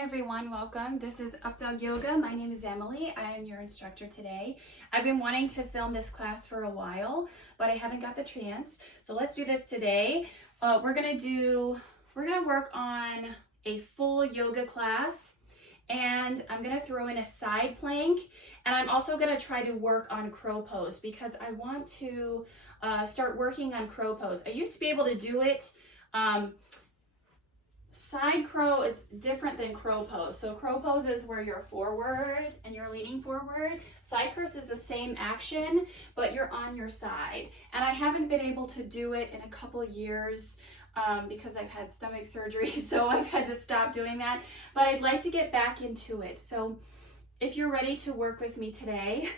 Hi everyone, welcome. This is Updawg-Yoga. My name is Emily. I am your instructor today. I've been wanting to film this class for a while, but I haven't got the chance. So let's do this today. We're gonna work on a full yoga class, and I'm gonna throw in a side plank, and I'm also gonna try to work on crow pose because I want to start working on crow pose. I used to be able to do it. Side crow is different than crow pose. So crow pose is where you're forward and you're leaning forward. Side crow is the same action, but you're on your side. And I haven't been able to do it in a couple years because I've had stomach surgery, so I've had to stop doing that. But I'd like to get back into it. So if you're ready to work with me today,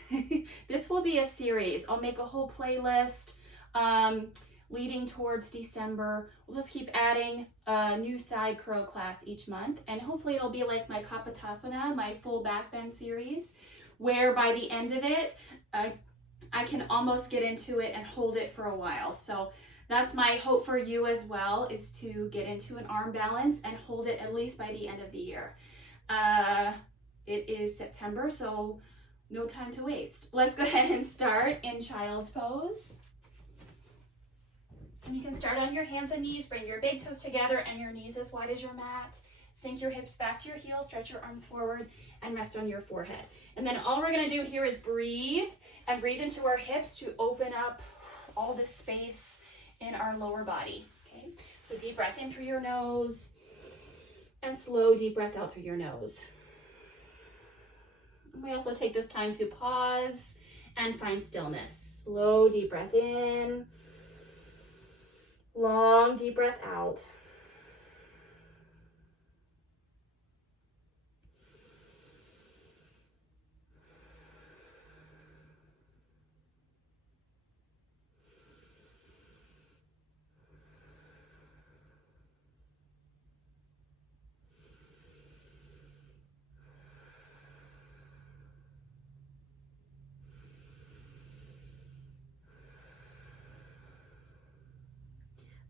this will be a series. I'll make a whole playlist. Leading towards December. We'll just keep adding a new side crow class each month, and hopefully it'll be like my Kapotasana, my full back bend series, where by the end of it, I can almost get into it and hold it for a while. So that's my hope for you as well, is to get into an arm balance and hold it at least by the end of the year. It is September, so no time to waste. Let's go ahead and start in child's pose. You can start on your hands and knees, bring your big toes together and your knees as wide as your mat. Sink your hips back to your heels, stretch your arms forward, and rest on your forehead. And then all we're gonna do here is breathe, and breathe into our hips to open up all this space in our lower body, okay? So deep breath in through your nose, and slow deep breath out through your nose. And we also take this time to pause and find stillness. Slow deep breath in. Long deep breath out.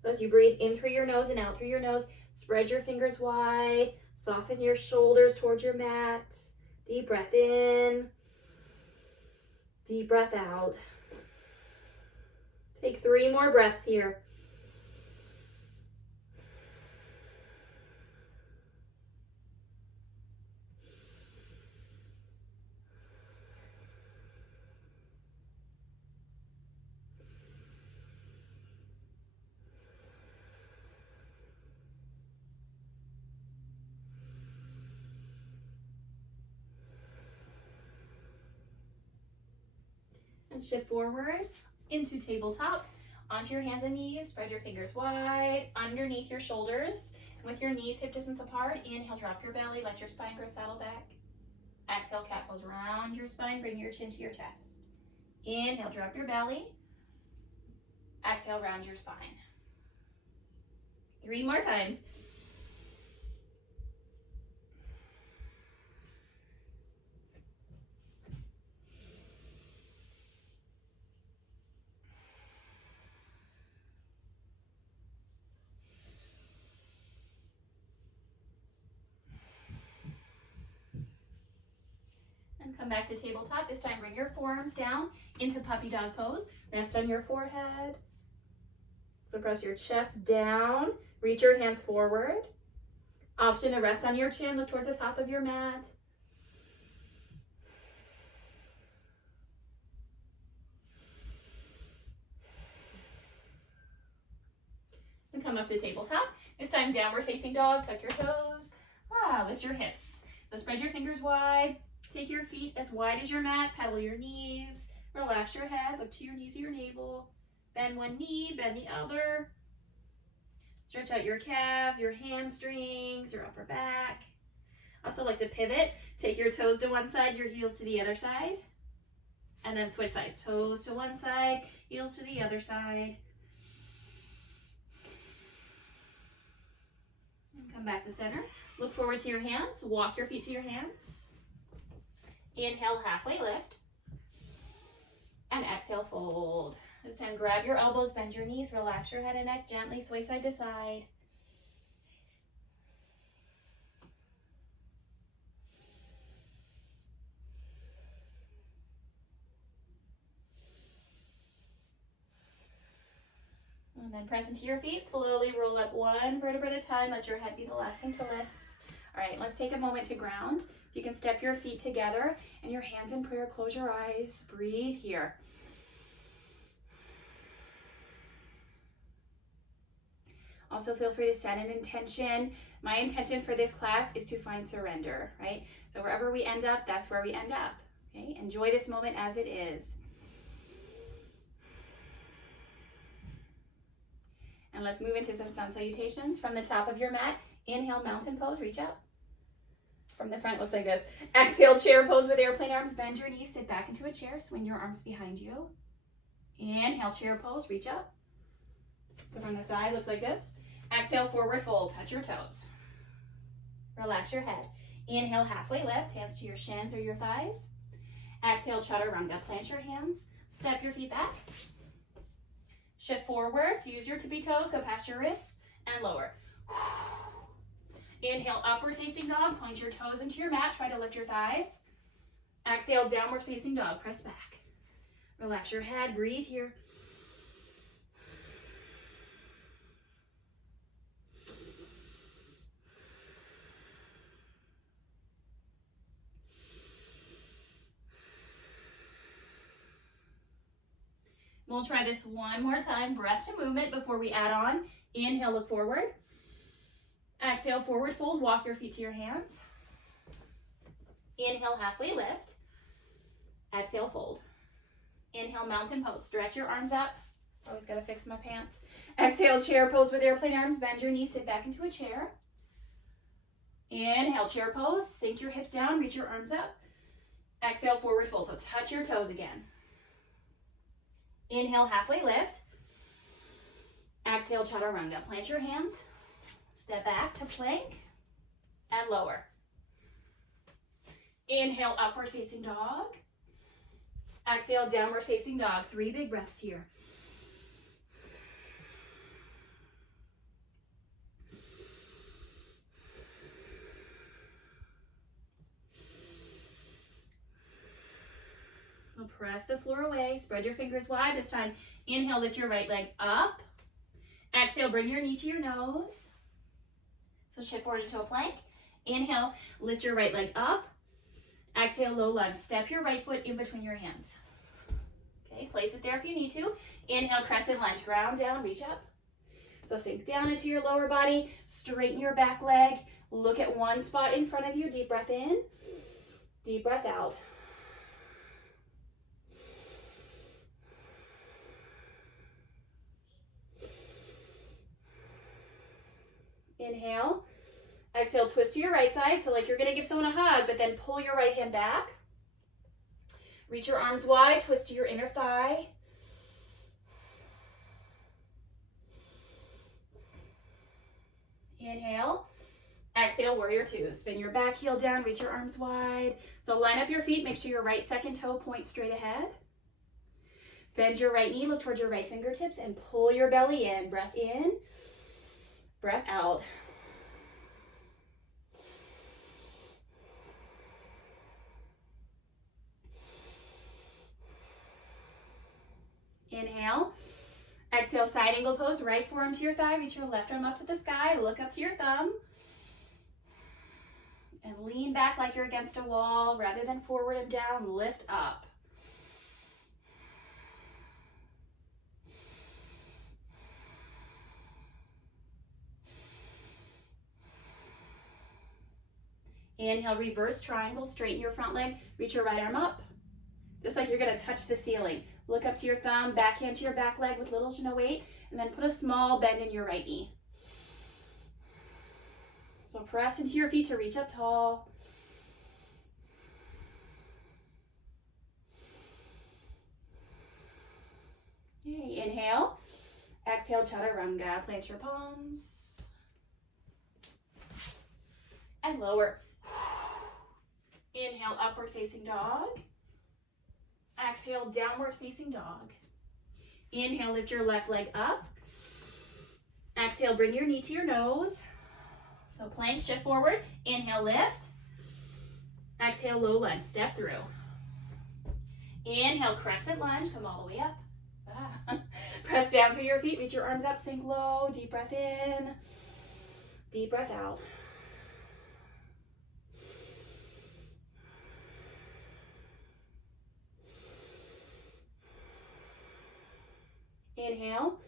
So as you breathe in through your nose and out through your nose, spread your fingers wide, soften your shoulders towards your mat. Deep breath in, deep breath out. Take 3 more breaths here. And shift forward into tabletop. Onto your hands and knees, spread your fingers wide, underneath your shoulders. And with your knees hip distance apart, inhale, drop your belly, let your spine grow, saddle back. Exhale, cat pose around your spine, bring your chin to your chest. Inhale, drop your belly. Exhale, round your spine. 3 more times. And come back to tabletop. This time bring your forearms down into puppy dog pose. Rest on your forehead. So press your chest down. Reach your hands forward. Option to rest on your chin. Look towards the top of your mat. And come up to tabletop. This time downward facing dog. Tuck your toes. Lift your hips. Then spread your fingers wide. Take your feet as wide as your mat, pedal your knees, relax your head, look to your knees or your navel, bend one knee, bend the other. Stretch out your calves, your hamstrings, your upper back. Also like to pivot, take your toes to one side, your heels to the other side, and then switch sides, toes to one side, heels to the other side. And come back to center. Look forward to your hands, walk your feet to your hands. Inhale, halfway lift, and exhale, fold. This time, grab your elbows, bend your knees, relax your head and neck, gently sway side to side. And then press into your feet. Slowly roll up one vertebra at a time. Let your head be the last thing to lift. All right, let's take a moment to ground. So you can step your feet together and your hands in prayer. Close your eyes. Breathe here. Also feel free to set an intention. My intention for this class is to find surrender, right? So wherever we end up, that's where we end up. Okay, enjoy this moment as it is. And let's move into some sun salutations. From the top of your mat, inhale, mountain pose, reach up. From the front, looks like this. Exhale, chair pose with airplane arms, bend your knees, sit back into a chair, swing your arms behind you. Inhale, chair pose, reach up. So from the side, looks like this. Exhale, forward fold, touch your toes. Relax your head. Inhale, halfway lift, hands to your shins or your thighs. Exhale, chaturanga, plant your hands, step your feet back. Shift forwards, use your tippy toes, go past your wrists, and lower. Inhale, upward facing dog, point your toes into your mat, try to lift your thighs. Exhale, downward facing dog, press back. Relax your head, breathe here. We'll try this one more time, breath to movement before we add on. Inhale, look forward. Exhale, forward fold, walk your feet to your hands. Inhale, halfway lift. Exhale, fold. Inhale, mountain pose, stretch your arms up. Always gotta fix my pants. Exhale, chair pose with airplane arms, bend your knees, sit back into a chair. Inhale, chair pose, sink your hips down, reach your arms up. Exhale, forward fold, so touch your toes again. Inhale, halfway lift. Exhale, chaturanga. Plant your hands, step back to plank, and lower. Inhale, upward facing dog. Exhale, downward facing dog. 3 big breaths here. Press the floor away, spread your fingers wide. This time, inhale, lift your right leg up. Exhale, bring your knee to your nose. So shift forward into a plank. Inhale, lift your right leg up. Exhale, low lunge. Step your right foot in between your hands. Okay, place it there if you need to. Inhale, crescent lunge. Ground down, reach up. So sink down into your lower body. Straighten your back leg. Look at one spot in front of you. Deep breath in. Deep breath out. Inhale. Exhale, twist to your right side. So like you're going to give someone a hug, but then pull your right hand back. Reach your arms wide, twist to your inner thigh. Inhale. Exhale, warrior two. Spin your back heel down, reach your arms wide. So line up your feet, make sure your right second toe points straight ahead. Bend your right knee, look towards your right fingertips, and pull your belly in. Breath in. Breath out. Inhale. Exhale, side angle pose. Right forearm to your thigh. Reach your left arm up to the sky. Look up to your thumb. And lean back like you're against a wall. Rather than forward and down, lift up. Inhale, reverse triangle, straighten your front leg, reach your right arm up, just like you're gonna touch the ceiling. Look up to your thumb, backhand to your back leg with little to no weight, and then put a small bend in your right knee. So press into your feet to reach up tall. Okay, inhale, exhale, chaturanga, plant your palms, and lower. Inhale, upward facing dog. Exhale, downward facing dog. Inhale, lift your left leg up. Exhale, bring your knee to your nose. So plank, shift forward. Inhale, lift. Exhale, low lunge, step through. Inhale, crescent lunge, come all the way up. Press down through your feet, reach your arms up, sink low, deep breath in, deep breath out. Inhale.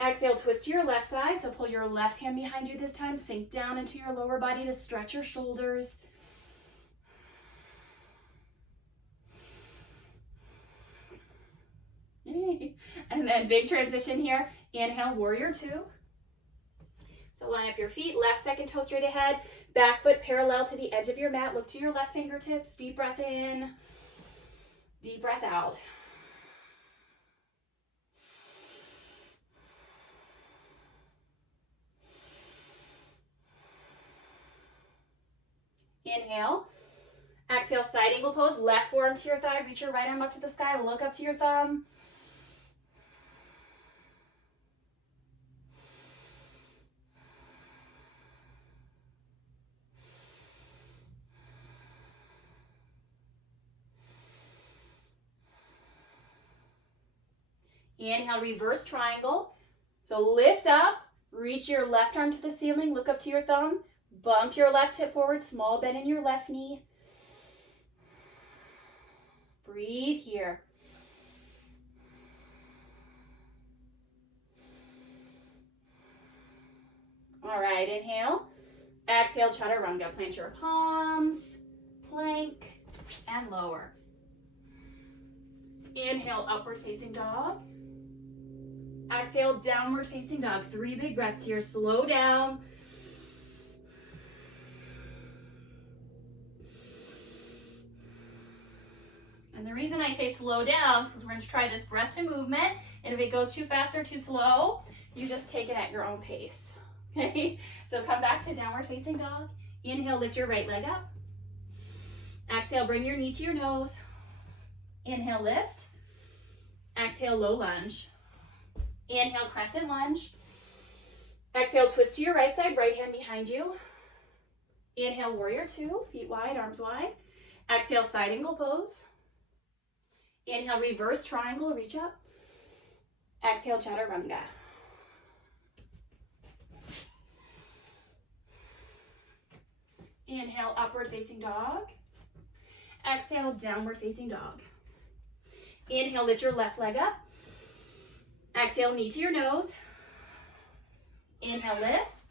Exhale, twist to your left side. So pull your left hand behind you this time. Sink down into your lower body to stretch your shoulders. And then big transition here. Inhale, warrior two. So line up your feet, left second toe straight ahead. Back foot parallel to the edge of your mat. Look to your left fingertips. Deep breath in. Deep breath out. Inhale. Exhale, side angle pose. Left forearm to your thigh. Reach your right arm up to the sky. Look up to your thumb. Inhale, reverse triangle. So lift up, reach your left arm to the ceiling, look up to your thumb, bump your left hip forward, small bend in your left knee. Breathe here. All right, inhale. Exhale, chaturanga. Plant your palms, plank, and lower. Inhale, upward facing dog. Exhale, downward facing dog. 3 big breaths here. Slow down. And the reason I say slow down is because we're going to try this breath to movement. And if it goes too fast or too slow, you just take it at your own pace. Okay? So come back to downward facing dog. Inhale, lift your right leg up. Exhale, bring your knee to your nose. Inhale, lift. Exhale, low lunge. Inhale, crescent lunge. Exhale, twist to your right side, right hand behind you. Inhale, warrior two, feet wide, arms wide. Exhale, side angle pose. Inhale, reverse triangle, reach up. Exhale, chaturanga. Inhale, upward facing dog. Exhale, downward facing dog. Inhale, lift your left leg up. Exhale, knee to your nose. Inhale, lift.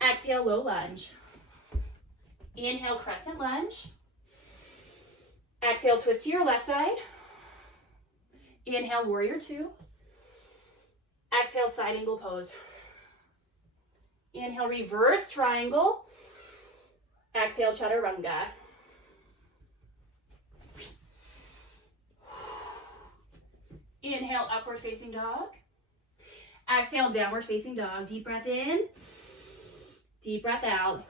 Exhale, low lunge. Inhale, crescent lunge. Exhale, twist to your left side. Inhale, warrior two. Exhale, side angle pose. Inhale, reverse triangle. Exhale, chaturanga. Inhale, upward facing dog. Exhale, downward facing dog. Deep breath in. Deep breath out.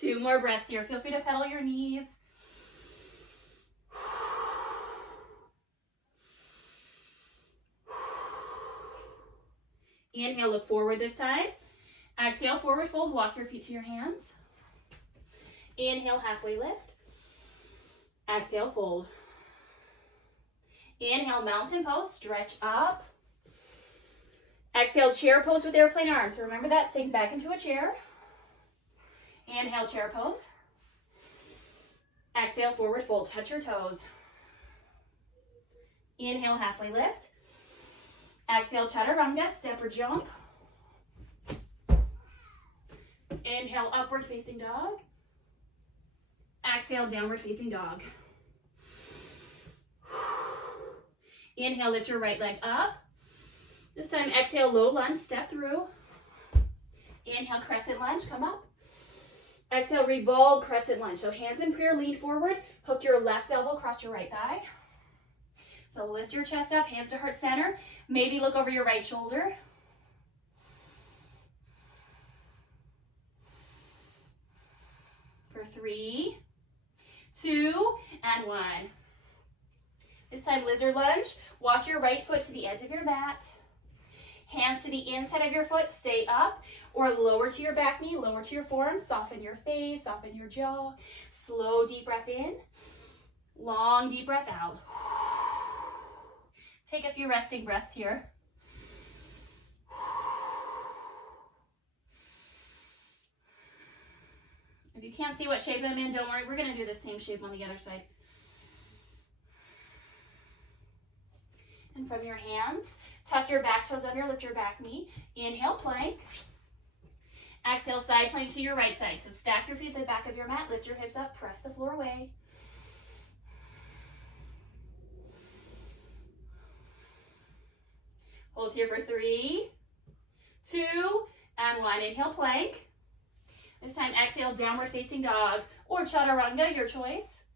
2 more breaths here. Feel free to pedal your knees. Inhale, look forward this time. Exhale, forward fold. Walk your feet to your hands. Inhale, halfway lift. Exhale, fold. Inhale, mountain pose, stretch up. Exhale, chair pose with airplane arms. So remember that, sink back into a chair. Inhale, chair pose. Exhale, forward fold, touch your toes. Inhale, halfway lift. Exhale, chaturanga, step or jump. Inhale, upward facing dog. Exhale, downward facing dog. Inhale, lift your right leg up. This time, exhale, low lunge, step through. Inhale, crescent lunge, come up. Exhale, revolve, crescent lunge. So hands in prayer, lean forward, hook your left elbow across your right thigh. So lift your chest up, hands to heart center. Maybe look over your right shoulder. For 3, 2, and 1. This time, lizard lunge. Walk your right foot to the edge of your mat. Hands to the inside of your foot, stay up, or lower to your back knee, lower to your forearm. Soften your face, soften your jaw. Slow, deep breath in. Long, deep breath out. Take a few resting breaths here. If you can't see what shape I'm in, don't worry. We're going to do the same shape on the other side. And from your hands, tuck your back toes under, lift your back knee. Inhale, plank. Exhale, side plank to your right side. So stack your feet at the back of your mat, lift your hips up, press the floor away. Hold here for 3, 2, and 1. Inhale, plank. This time, exhale, downward facing dog or chaturanga, your choice.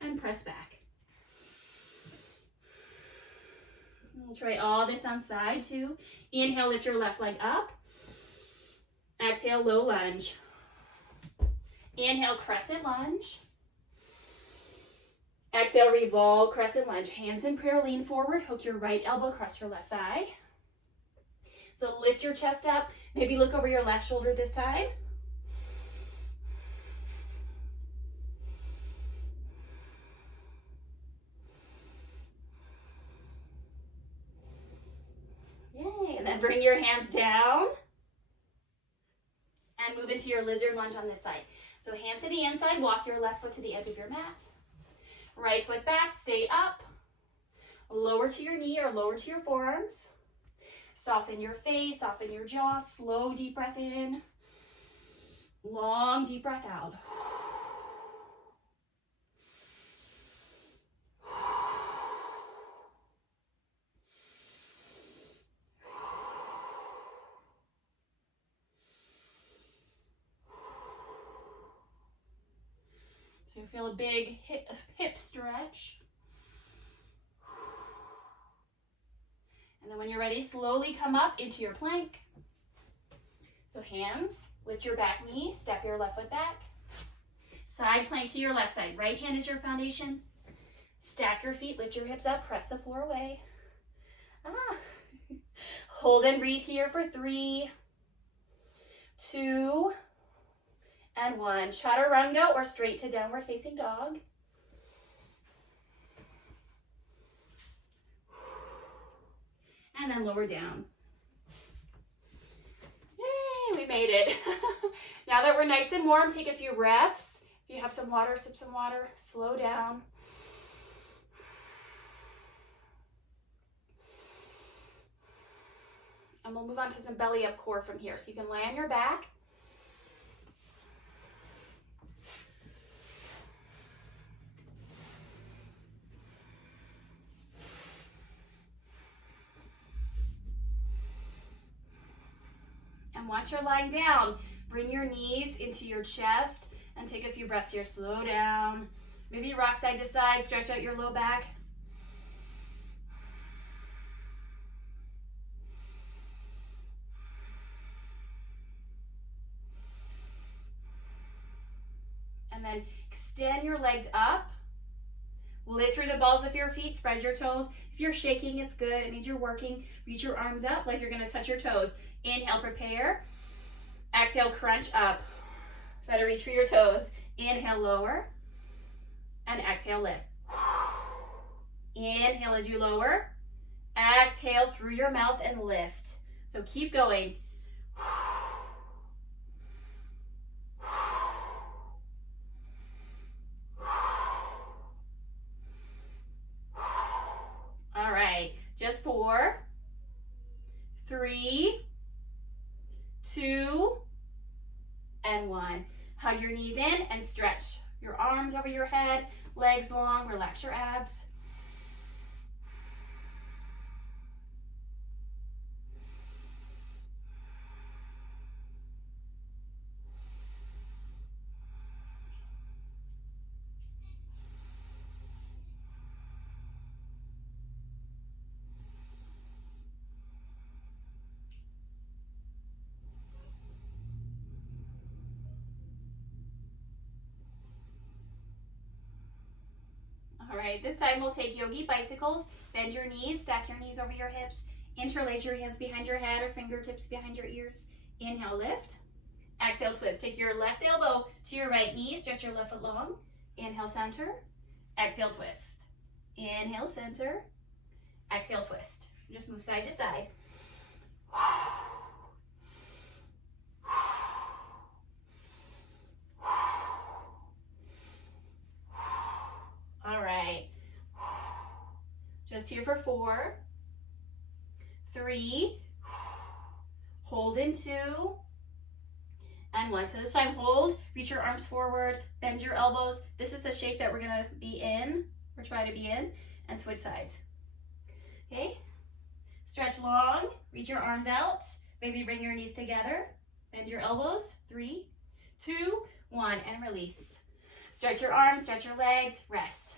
And press back. We'll try all this on side 2. Inhale, lift your left leg up. Exhale, low lunge. Inhale, crescent lunge. Exhale, revolve, crescent lunge. Hands in prayer, lean forward. Hook your right elbow across your left thigh. So lift your chest up. Maybe look over your left shoulder this time. Yay. And then bring your hands down. And move into your lizard lunge on this side. So hands to the inside. Walk your left foot to the edge of your mat. Right foot back. Stay up. Lower to your knee or lower to your forearms. Soften your face, soften your jaw, slow deep breath in, long deep breath out. So you feel a big hip stretch. And then when you're ready, slowly come up into your plank. So hands, lift your back knee, step your left foot back. Side plank to your left side. Right hand is your foundation. Stack your feet, lift your hips up, press the floor away. Hold and breathe here for 3, 2, and 1. Chaturanga or straight to downward facing dog. And then lower down. Yay, we made it. Now that we're nice and warm, take a few breaths. If you have some water, sip some water. Slow down. And we'll move on to some belly up core from here. So you can lay on your back. And once you're lying down, bring your knees into your chest and take a few breaths here. Slow down. Maybe rock side to side, stretch out your low back. And then extend your legs up. Lift through the balls of your feet, spread your toes. If you're shaking, it's good. It means you're working. Reach your arms up like you're gonna touch your toes. Inhale, prepare. Exhale, crunch up. Try to reach for your toes. Inhale, lower. And exhale, lift. Inhale as you lower. Exhale through your mouth and lift. So keep going. All right, just 4, 3, 2, and 1. Hug your knees in and stretch your arms over your head, legs long, relax your abs. All right, this time we'll take yogi bicycles. Bend your knees, stack your knees over your hips. Interlace your hands behind your head or fingertips behind your ears. Inhale, lift. Exhale, twist. Take your left elbow to your right knee. Stretch your left foot long. Inhale, center. Exhale, twist. Inhale, center. Exhale, twist. Just move side to side. All right. Just here for 4, 3, hold in 2, and 1. So this time hold, reach your arms forward, bend your elbows. This is the shape that we're gonna be in, or try to be in, and switch sides. Okay? Stretch long, reach your arms out, maybe bring your knees together, bend your elbows, 3, 2, 1, and release. Stretch your arms, stretch your legs, rest.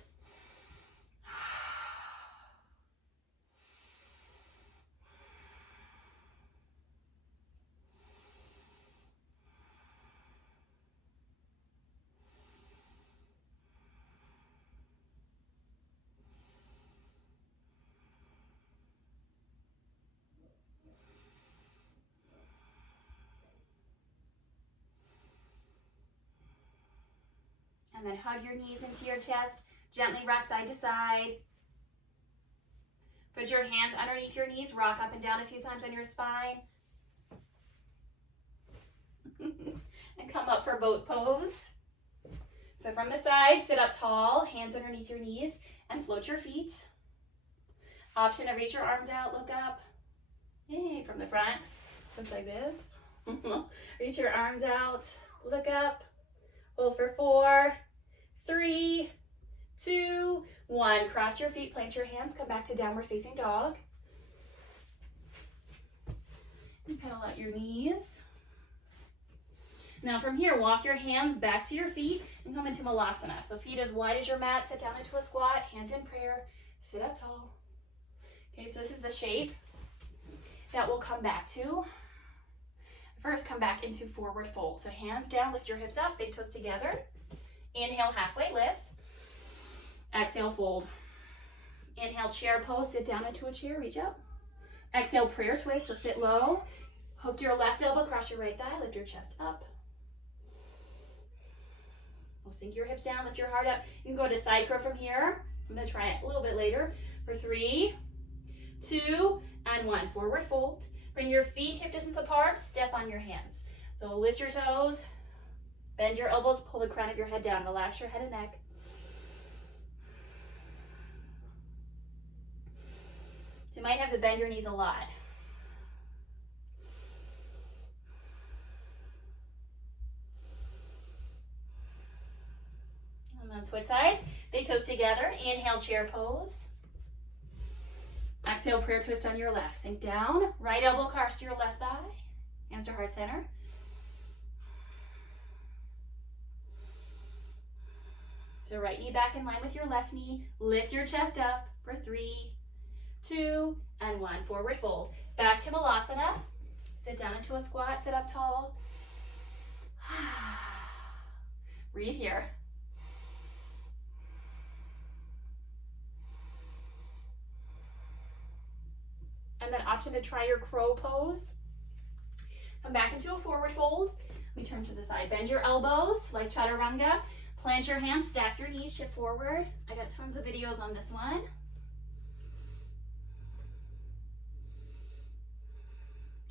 And then hug your knees into your chest. Gently rock side to side. Put your hands underneath your knees. Rock up and down a few times on your spine. And come up for boat pose. So from the side, sit up tall, hands underneath your knees, and float your feet. Option to reach your arms out, look up. Yay, from the front. Looks like this. Reach your arms out, look up. Hold for 4, 3, 2, 1. Cross your feet, plant your hands, come back to downward facing dog. And pedal out your knees. Now from here, walk your hands back to your feet and come into Malasana. So feet as wide as your mat, sit down into a squat, hands in prayer, sit up tall. Okay, so this is the shape that we'll come back to. First, come back into forward fold. So hands down, lift your hips up, big toes together. Inhale, halfway lift. Exhale, fold. Inhale, chair pose, sit down into a chair, reach up. Exhale, prayer twist, so sit low. Hook your left elbow, cross your right thigh, lift your chest up. We'll sink your hips down, lift your heart up. You can go to side crow from here. I'm gonna try it a little bit later. For 3, 2, and 1. Forward fold. Bring your feet hip distance apart, step on your hands. So lift your toes, bend your elbows, pull the crown of your head down, relax your head and neck. So you might have to bend your knees a lot. And then switch sides, big toes together, inhale, chair pose. Exhale, prayer twist on your left. Sink down, right elbow cross to your left thigh. Hands to heart center. So right knee back in line with your left knee. Lift your chest up for 3, 2, and 1. Forward fold. Back to Malasana. Sit down into a squat, sit up tall. Breathe here. And then option to try your crow pose. Come back into a forward fold. Let me turn to the side. Bend your elbows like chaturanga. Plant your hands, stack your knees, shift forward. I got tons of videos on this one.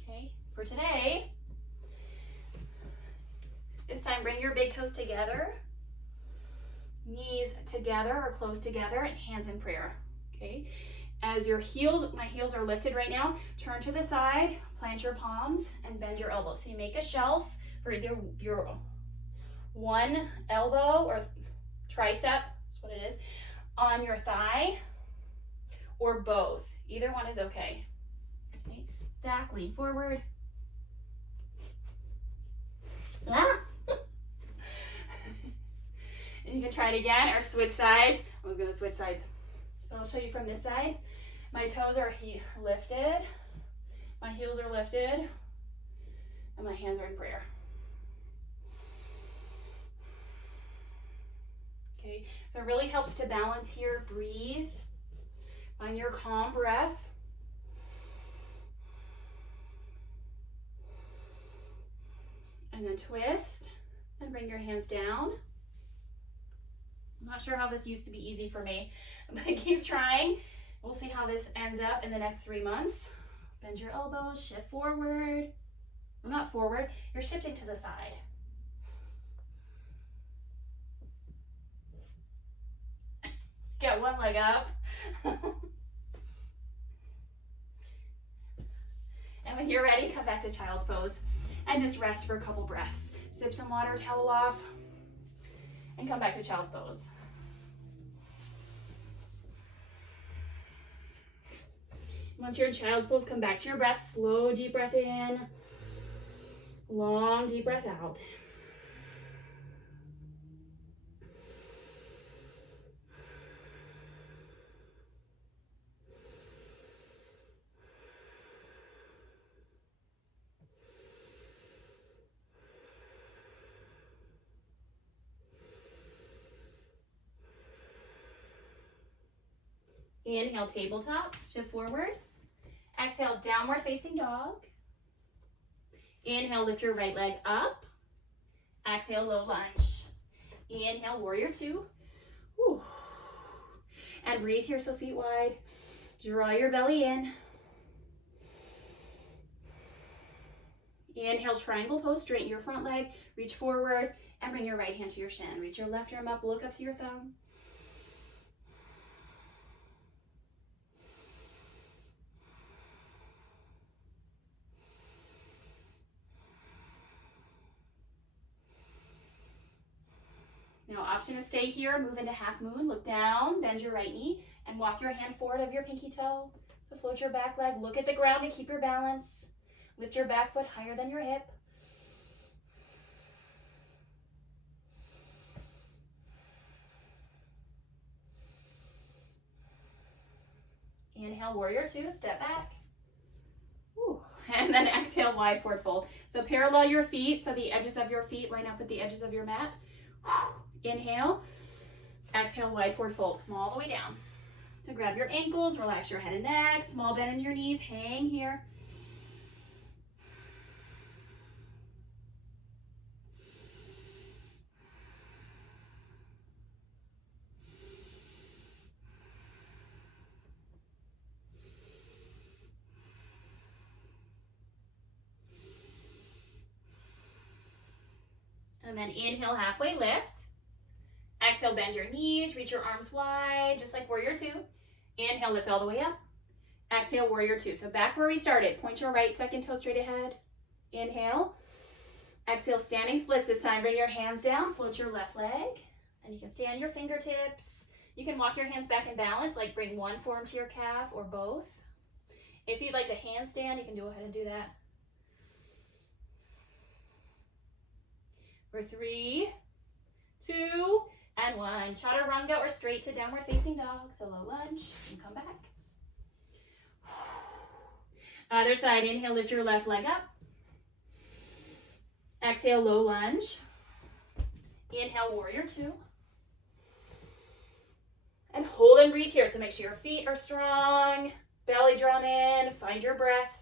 Okay, for today, this time bring your big toes together. Knees together or close together and hands in prayer. Okay. As your heels, my heels are lifted right now, turn to the side, plant your palms, and bend your elbows. So you make a shelf for either your one elbow or tricep, that's what it is, on your thigh, or both. Either one is okay. Okay. Stack, lean forward. Ah. And you can try it again or switch sides. I was gonna switch sides. So I'll show you from this side. My toes are lifted, my heels are lifted, and my hands are in prayer. Okay, so it really helps to balance here. Breathe, find your calm breath. And then twist and bring your hands down. I'm not sure how this used to be easy for me, but keep trying. We'll see how this ends up in the next 3 months. Bend your elbows, shift forward. Well, not forward, you're shifting to the side. Get one leg up. And when you're ready, come back to child's pose and just rest for a couple breaths. Sip some water, towel off, and come back to child's pose. Once you're in child's pose, come back to your breath. Slow, deep breath in. Long, deep breath out. Inhale, tabletop, shift forward. Exhale, downward facing dog. Inhale, lift your right leg up. Exhale, low lunge. Inhale, warrior two. Whew. And breathe here, so feet wide. Draw your belly in. Inhale, triangle pose, straighten your front leg, reach forward, and bring your right hand to your shin. Reach your left arm up, look up to your thumb. Now, option to stay here, move into half moon, look down, bend your right knee, and walk your hand forward of your pinky toe. So float your back leg, look at the ground to keep your balance. Lift your back foot higher than your hip. Inhale, warrior two, step back. Whew. And then exhale, wide forward fold. So parallel your feet, so the edges of your feet line up with the edges of your mat. Whew. Inhale, exhale, wide forward fold. Come all the way down. So grab your ankles, relax your head and neck, small bend in your knees, hang here. And then inhale, halfway lift. Exhale, bend your knees, reach your arms wide, just like warrior two. Inhale, lift all the way up. Exhale, warrior two. So back where we started. Point your right second toe straight ahead. Inhale. Exhale, standing splits this time. Bring your hands down, float your left leg. And you can stand your fingertips. You can walk your hands back in balance, like bring one forearm to your calf or both. If you'd like to handstand, you can go ahead and do that. For 3, 2, and 1. Chaturanga or straight to downward facing dog. So low lunge and come back. Other side, inhale, lift your left leg up. Exhale, low lunge. Inhale, warrior two. And hold and breathe here. So make sure your feet are strong, belly drawn in, find your breath.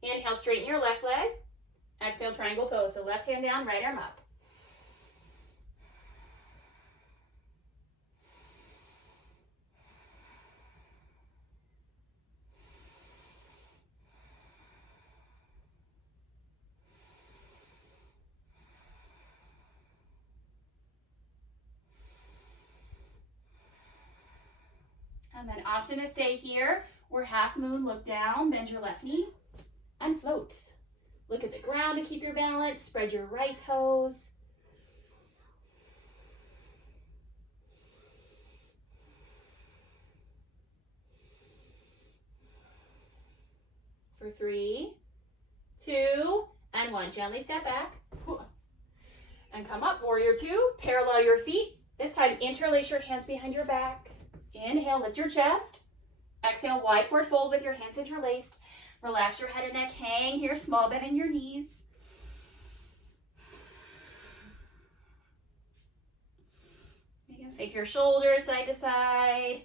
Inhale, straighten your left leg. Exhale, triangle pose. So left hand down, right arm up. And then option to stay here. We're half moon, look down, bend your left knee. And float. Look at the ground to keep your balance. Spread your right toes. For 3, 2, and 1. Gently step back. And come up, warrior two. Parallel your feet. This time, interlace your hands behind your back. Inhale, lift your chest. Exhale, wide forward fold with your hands interlaced. Relax your head and neck, hang here, small bend in your knees. You can take your shoulders side to side.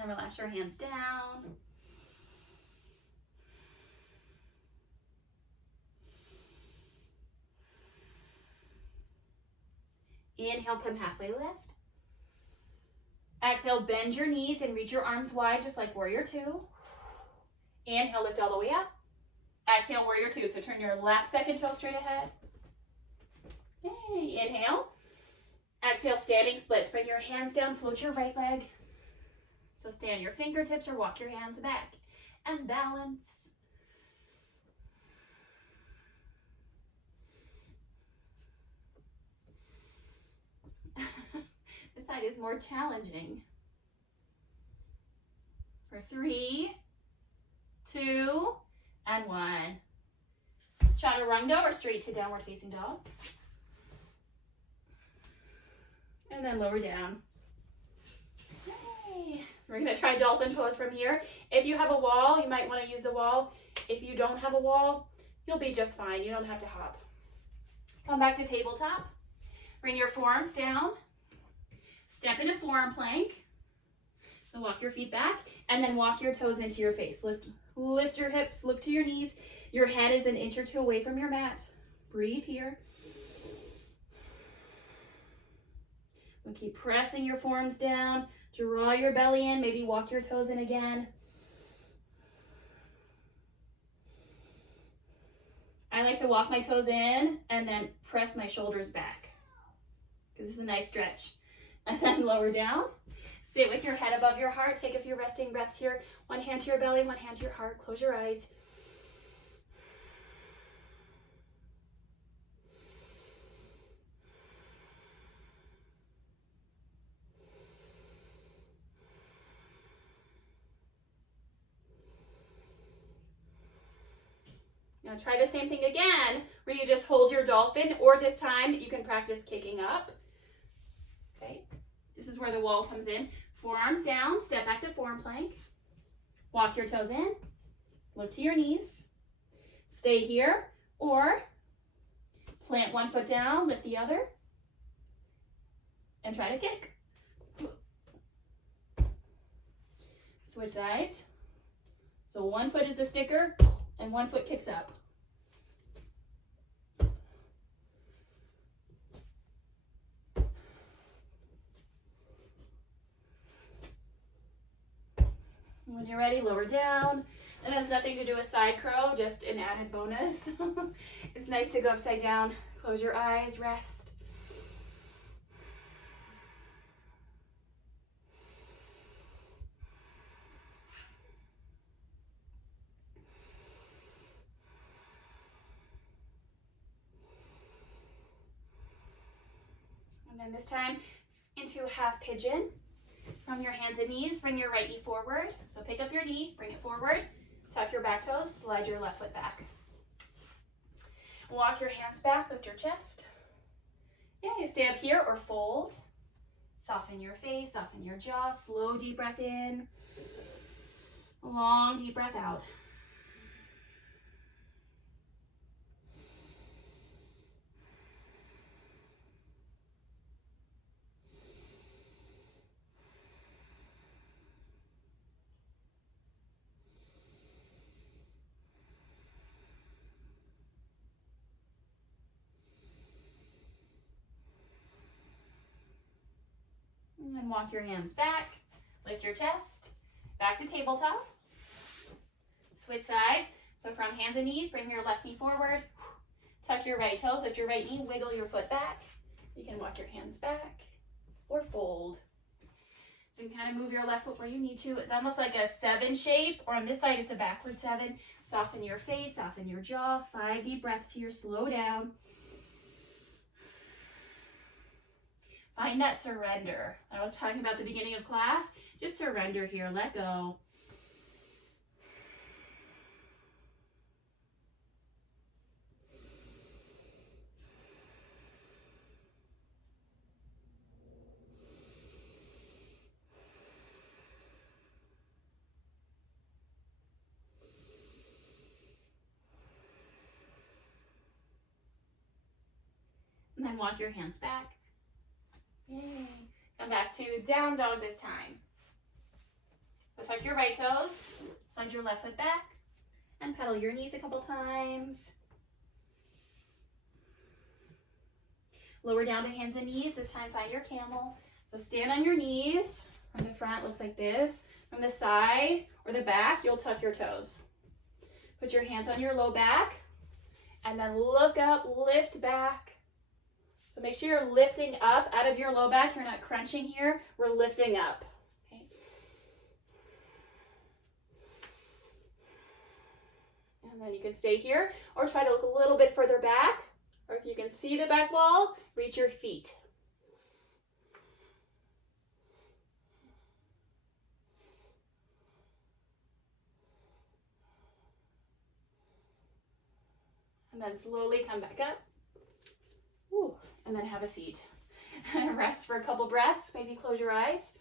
And then relax your hands down. Inhale, come halfway lift. Exhale, bend your knees and reach your arms wide, just like warrior two. Inhale, lift all the way up. Exhale, warrior two. So turn your left second toe straight ahead. Yay. Inhale. Exhale, standing splits. Bring your hands down, float your right leg. So stand your fingertips or walk your hands back and balance. This side is more challenging. For 3, 2, and 1. Chaturanga or straight to downward facing dog. And then lower down. Yay. We're gonna try dolphin pose from here. If you have a wall, you might wanna use the wall. If you don't have a wall, you'll be just fine. You don't have to hop. Come back to tabletop. Bring your forearms down. Step into forearm plank. So walk your feet back and then walk your toes into your face. Lift your hips, look to your knees. Your head is an inch or two away from your mat. Breathe here. We'll keep pressing your forearms down. Draw your belly in. Maybe walk your toes in again. I like to walk my toes in and then press my shoulders back because this is a nice stretch. And then lower down. Sit with your head above your heart. Take a few resting breaths here. One hand to your belly, one hand to your heart. Close your eyes. Now try the same thing again, where you just hold your dolphin, or this time you can practice kicking up. Okay, this is where the wall comes in. Forearms down, step back to forearm plank. Walk your toes in, look to your knees. Stay here, or plant one foot down, lift the other, and try to kick. Switch sides. So one foot is the sticker, and one foot kicks up. When you're ready, lower down. That has nothing to do with side crow, just an added bonus. It's nice to go upside down. Close your eyes, rest. And then this time into half pigeon. From your hands and knees, bring your right knee forward. So pick up your knee, bring it forward, tuck your back toes, slide your left foot back. Walk your hands back, lift your chest. Yeah, you stay up here or fold. Soften your face, soften your jaw, slow deep breath in. Long deep breath out. And then walk your hands back, lift your chest, back to tabletop. Switch sides. So from hands and knees, bring your left knee forward, tuck your right toes, lift your right knee, wiggle your foot back. You can walk your hands back or fold. So you can kind of move your left foot where you need to. It's almost like a 7 shape, or on this side it's a backward 7. Soften your face, soften your jaw. 5 deep breaths here, slow down. Find that surrender. I was talking about at the beginning of class. Just surrender here, let go. And then walk your hands back. Yay. Come back to down dog this time. So tuck your right toes, slide your left foot back, and pedal your knees a couple times. Lower down to hands and knees. This time find your camel. So stand on your knees. From the front, looks like this. From the side or the back, you'll tuck your toes. Put your hands on your low back, and then look up, lift back. So make sure you're lifting up out of your low back. You're not crunching here. We're lifting up. Okay. And then you can stay here or try to look a little bit further back. Or if you can see the back wall, reach your feet. And then slowly come back up. Ooh, and then have a seat. Rest for a couple breaths. Maybe close your eyes.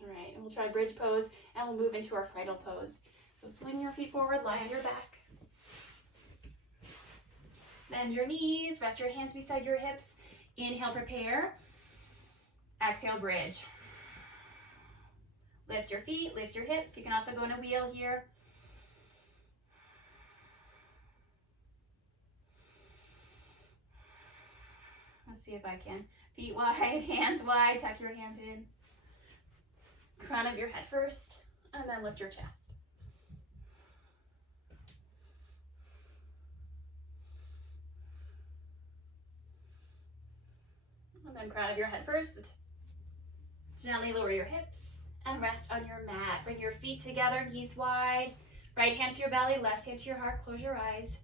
All right, and we'll try bridge pose, and we'll move into our final pose. So swing your feet forward, lie on your back. Bend your knees, rest your hands beside your hips. Inhale, prepare. Exhale, bridge. Lift your feet, lift your hips. You can also go in a wheel here. Let's see if I can. Feet wide, hands wide, tuck your hands in. Crown of your head first, and then lift your chest. And then crown of your head first. Gently lower your hips and rest on your mat. Bring your feet together, knees wide. Right hand to your belly, left hand to your heart. Close your eyes.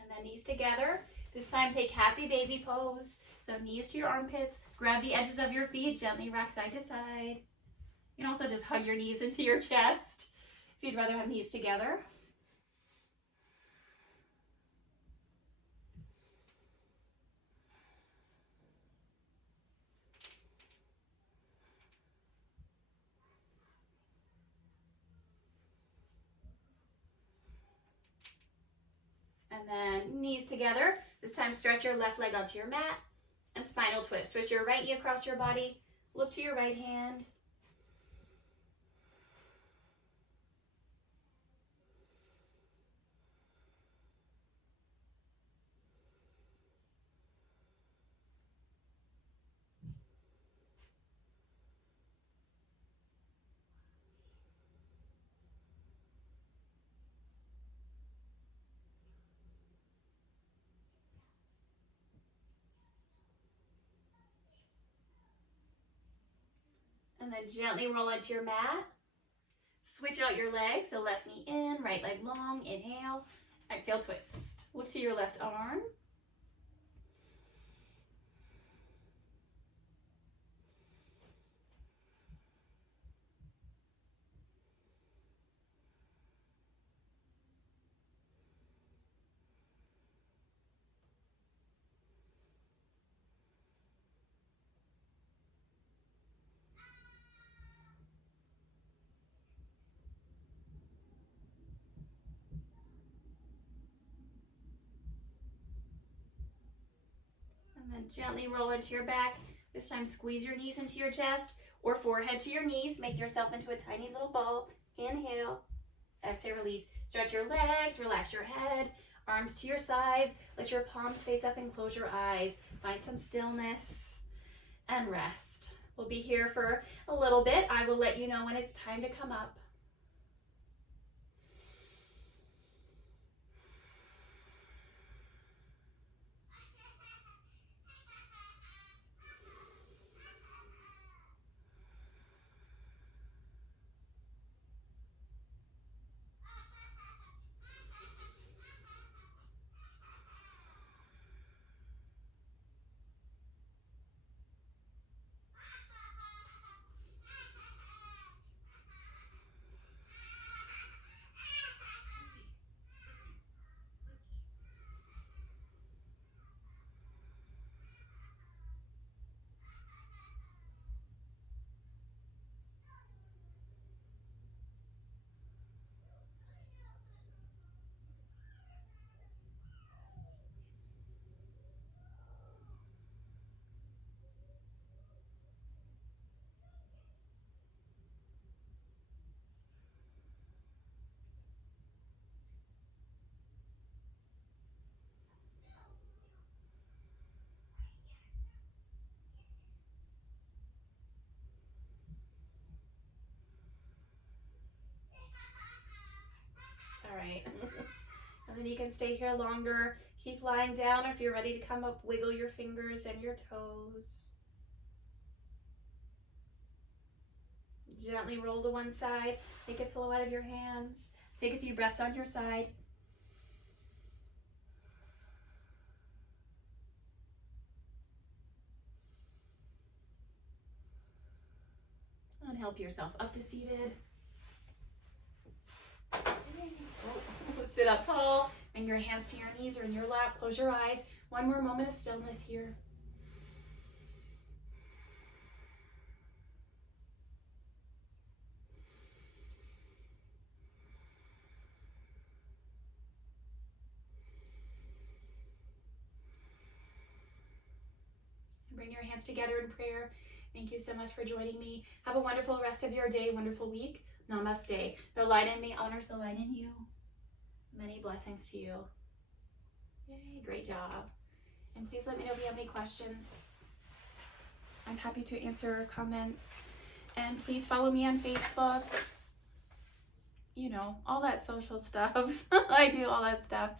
And then knees together. This time take happy baby pose. So knees to your armpits. Grab the edges of your feet. Gently rock side to side. You can also just hug your knees into your chest if you'd rather have knees together. And then knees together. This time stretch your left leg onto your mat and spinal twist. Twist your right knee across your body. Look to your right hand. And then gently roll into your mat. Switch out your legs. So left knee in, right leg long. Inhale. Exhale, twist. Look to your left arm. And then gently roll into your back. This time squeeze your knees into your chest or forehead to your knees. Make yourself into a tiny little ball. Inhale. Exhale, release. Stretch your legs, relax your head, arms to your sides. Let your palms face up and close your eyes. Find some stillness and rest. We'll be here for a little bit. I will let you know when it's time to come up. and you can stay here longer. Keep lying down. If you're ready to come up, wiggle your fingers and your toes. Gently roll to one side. Take a pillow out of your hands. Take a few breaths on your side. And help yourself up to seated. Sit up tall. Bring your hands to your knees or in your lap. Close your eyes. One more moment of stillness here. Bring your hands together in prayer. Thank you so much for joining me. Have a wonderful rest of your day, wonderful week. Namaste. The light in me honors the light in you. Many blessings to you. Yay, great job. And please let me know if you have any questions. I'm happy to answer comments. And please follow me on Facebook. You know, all that social stuff. I do all that stuff.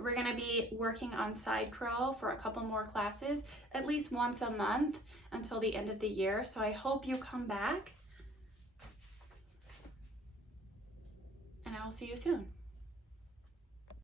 We're going to be working on side crow for a couple more classes, at least once a month until the end of the year. So I hope you come back. And I will see you soon.